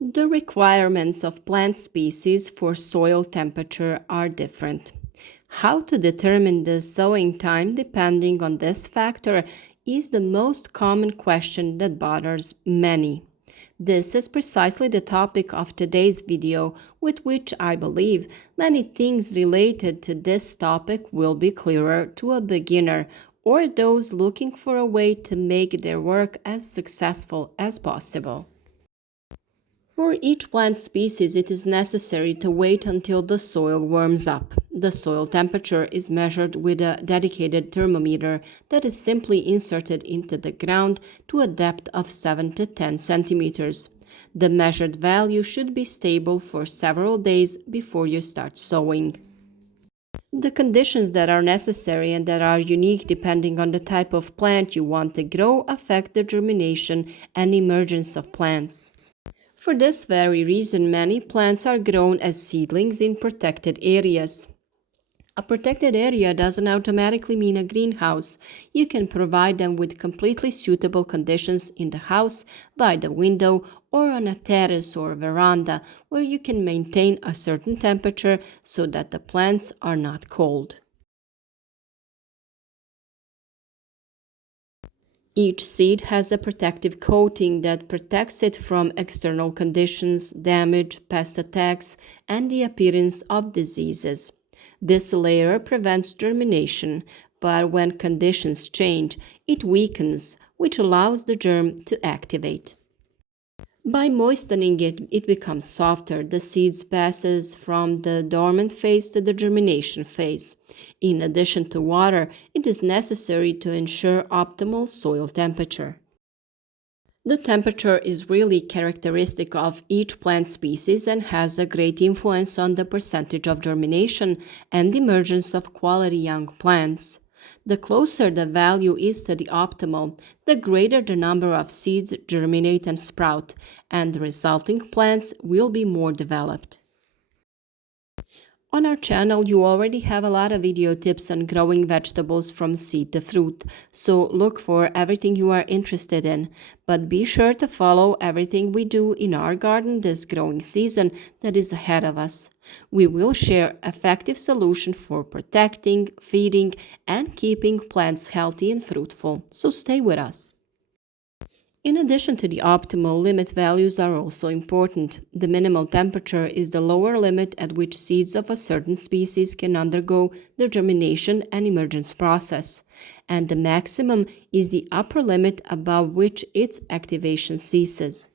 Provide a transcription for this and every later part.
The requirements of plant species for soil temperature are different. How to determine the sowing time depending on this factor is the most common question that bothers many. This is precisely the topic of today's video, with which I believe many things related to this topic will be clearer to a beginner or those looking for a way to make their work as successful as possible. For each plant species, it is necessary to wait until the soil warms up. The soil temperature is measured with a dedicated thermometer that is simply inserted into the ground to a depth of 7 to 10 centimeters. The measured value should be stable for several days before you start sowing. The conditions that are necessary and that are unique depending on the type of plant you want to grow affect the germination and emergence of plants. For this very reason, many plants are grown as seedlings in protected areas. A protected area doesn't automatically mean a greenhouse. You can provide them with completely suitable conditions in the house, by the window, or on a terrace or veranda where you can maintain a certain temperature so that the plants are not cold. Each seed has a protective coating that protects it from external conditions, damage, pest attacks, and the appearance of diseases. This layer prevents germination, but when conditions change, it weakens, which allows the germ to activate. By moistening it, it becomes softer. The seeds passes from the dormant phase to the germination phase. In addition to water, it is necessary to ensure optimal soil temperature. The temperature is really characteristic of each plant species and has a great influence on the percentage of germination and emergence of quality young plants. The closer the value is to the optimal, the greater the number of seeds germinate and sprout, and the resulting plants will be more developed. On our channel, you already have a lot of video tips on growing vegetables from seed to fruit, so look for everything you are interested in. But be sure to follow everything we do in our garden this growing season that is ahead of us. We will share effective solutions for protecting, feeding, and keeping plants healthy and fruitful, so stay with us. In addition to the optimal limit, values are also important. The minimal temperature is the lower limit at which seeds of a certain species can undergo the germination and emergence process, and the maximum is the upper limit above which its activation ceases.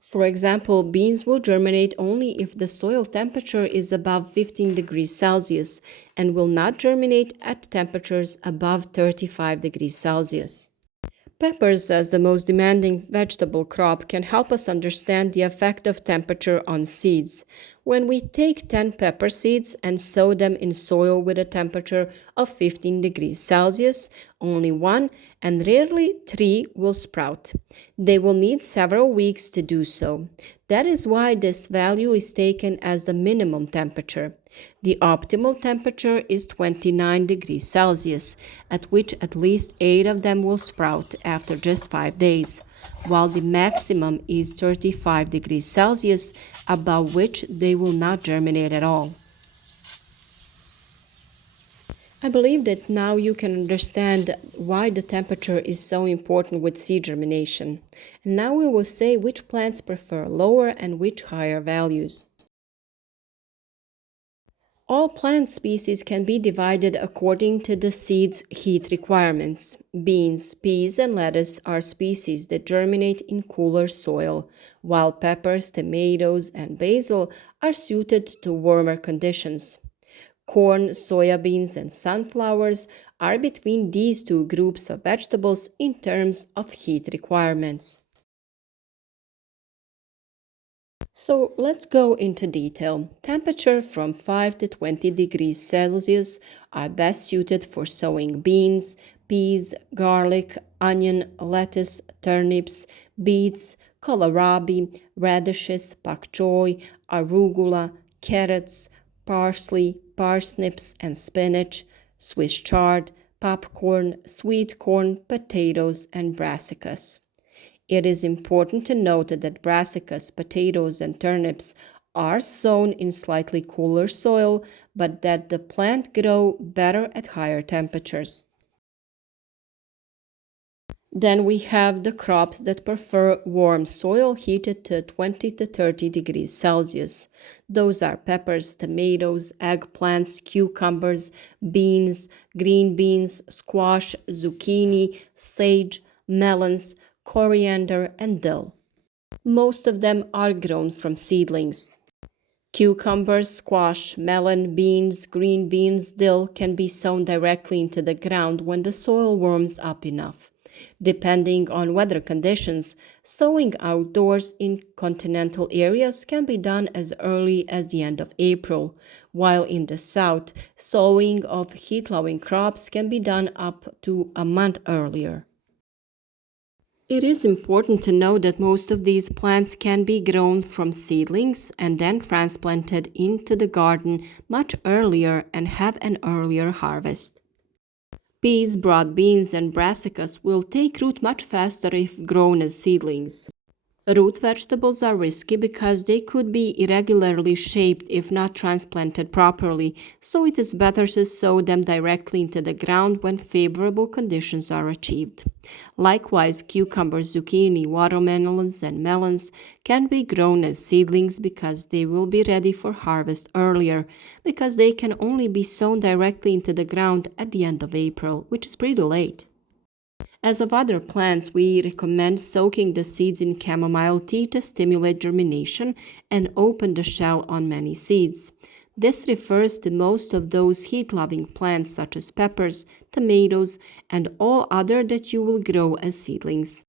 For example, beans will germinate only if the soil temperature is above 15 degrees Celsius and will not germinate at temperatures above 35 degrees Celsius. Peppers, as the most demanding vegetable crop, can help us understand the effect of temperature on seeds. When we take 10 pepper seeds and sow them in soil with a temperature of 15 degrees Celsius, only one and rarely three will sprout. They will need several weeks to do so. That is why this value is taken as the minimum temperature. The optimal temperature is 29 degrees Celsius, at which at least 8 of them will sprout after just 5 days, while the maximum is 35 degrees Celsius, above which they will not germinate at all. I believe that now you can understand why the temperature is so important with seed germination. And now we will say which plants prefer lower and which higher values. All plant species can be divided according to the seed's heat requirements. Beans, peas, and lettuce are species that germinate in cooler soil, while peppers, tomatoes, and basil are suited to warmer conditions. Corn, soybeans, and sunflowers are between these two groups of vegetables in terms of heat requirements. So let's go into detail. Temperature from 5 to 20 degrees Celsius are best suited for sowing beans, peas, garlic, onion, lettuce, turnips, beets, kohlrabi, radishes, pak choy, arugula, carrots, parsley, parsnips and spinach, Swiss chard, popcorn, sweet corn, potatoes, and brassicas. It is important to note that brassicas, potatoes, and turnips are sown in slightly cooler soil, but that the plant grow better at higher temperatures. Then we have the crops that prefer warm soil heated to 20 to 30 degrees Celsius. Those are peppers, tomatoes, eggplants, cucumbers, beans, green beans, squash, zucchini, sage, melons, coriander, and dill. Most of them are grown from seedlings. Cucumbers, squash, melon, beans, green beans, dill can be sown directly into the ground when the soil warms up enough. Depending on weather conditions, sowing outdoors in continental areas can be done as early as the end of April, while in the south, sowing of heat-loving crops can be done up to a month earlier. It is important to know that most of these plants can be grown from seedlings and then transplanted into the garden much earlier and have an earlier harvest. Peas, broad beans, and brassicas will take root much faster if grown as seedlings. Root vegetables are risky because they could be irregularly shaped if not transplanted properly, so it is better to sow them directly into the ground when favorable conditions are achieved. Likewise, cucumbers, zucchini, watermelons, and melons can be grown as seedlings because they will be ready for harvest earlier, because they can only be sown directly into the ground at the end of April, which is pretty late. As of other plants, we recommend soaking the seeds in chamomile tea to stimulate germination and open the shell on many seeds. This refers to most of those heat-loving plants such as peppers, tomatoes, and all other that you will grow as seedlings.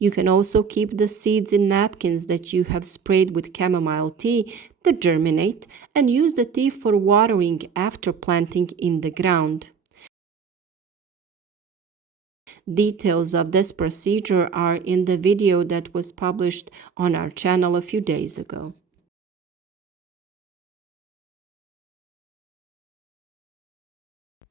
You can also keep the seeds in napkins that you have sprayed with chamomile tea to germinate and use the tea for watering after planting in the ground. Details of this procedure are in the video that was published on our channel a few days ago.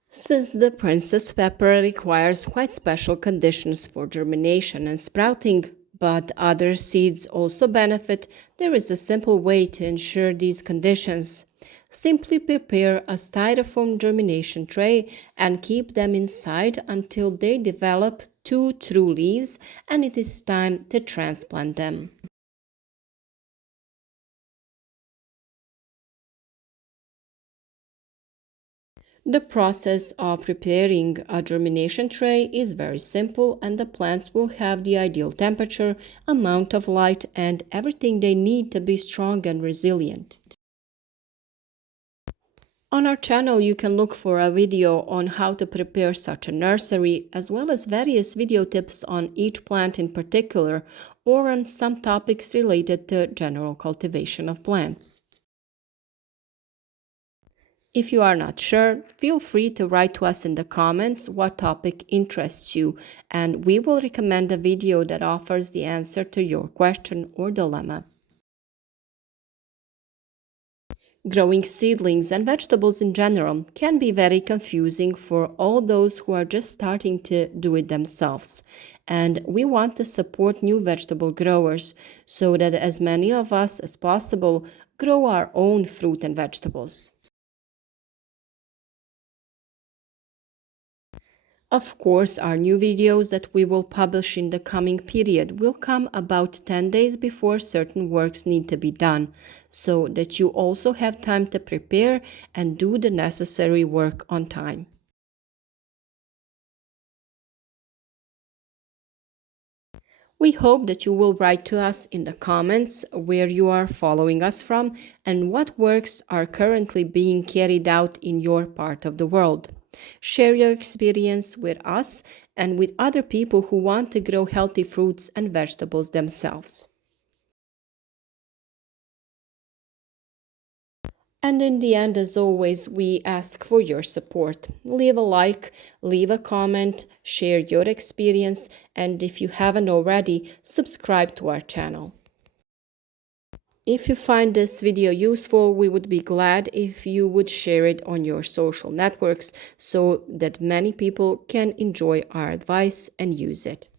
Since the princess pepper requires quite special conditions for germination and sprouting, but other seeds also benefit, there is a simple way to ensure these conditions. Simply prepare a styrofoam germination tray and keep them inside until they develop 2 true leaves and it is time to transplant them. The process of preparing a germination tray is very simple and the plants will have the ideal temperature, amount of light, and everything they need to be strong and resilient. On our channel, you can look for a video on how to prepare such a nursery, as well as various video tips on each plant in particular, or on some topics related to general cultivation of plants. If you are not sure, feel free to write to us in the comments what topic interests you, and we will recommend a video that offers the answer to your question or dilemma. Growing seedlings and vegetables in general can be very confusing for all those who are just starting to do it themselves. And we want to support new vegetable growers so that as many of us as possible grow our own fruit and vegetables. Of course, our new videos that we will publish in the coming period will come about 10 days before certain works need to be done, so that you also have time to prepare and do the necessary work on time. We hope that you will write to us in the comments where you are following us from and what works are currently being carried out in your part of the world. Share your experience with us and with other people who want to grow healthy fruits and vegetables themselves. And in the end, as always, we ask for your support. Leave a like, leave a comment, share your experience, and if you haven't already, subscribe to our channel. If you find this video useful, we would be glad if you would share it on your social networks so that many people can enjoy our advice and use it.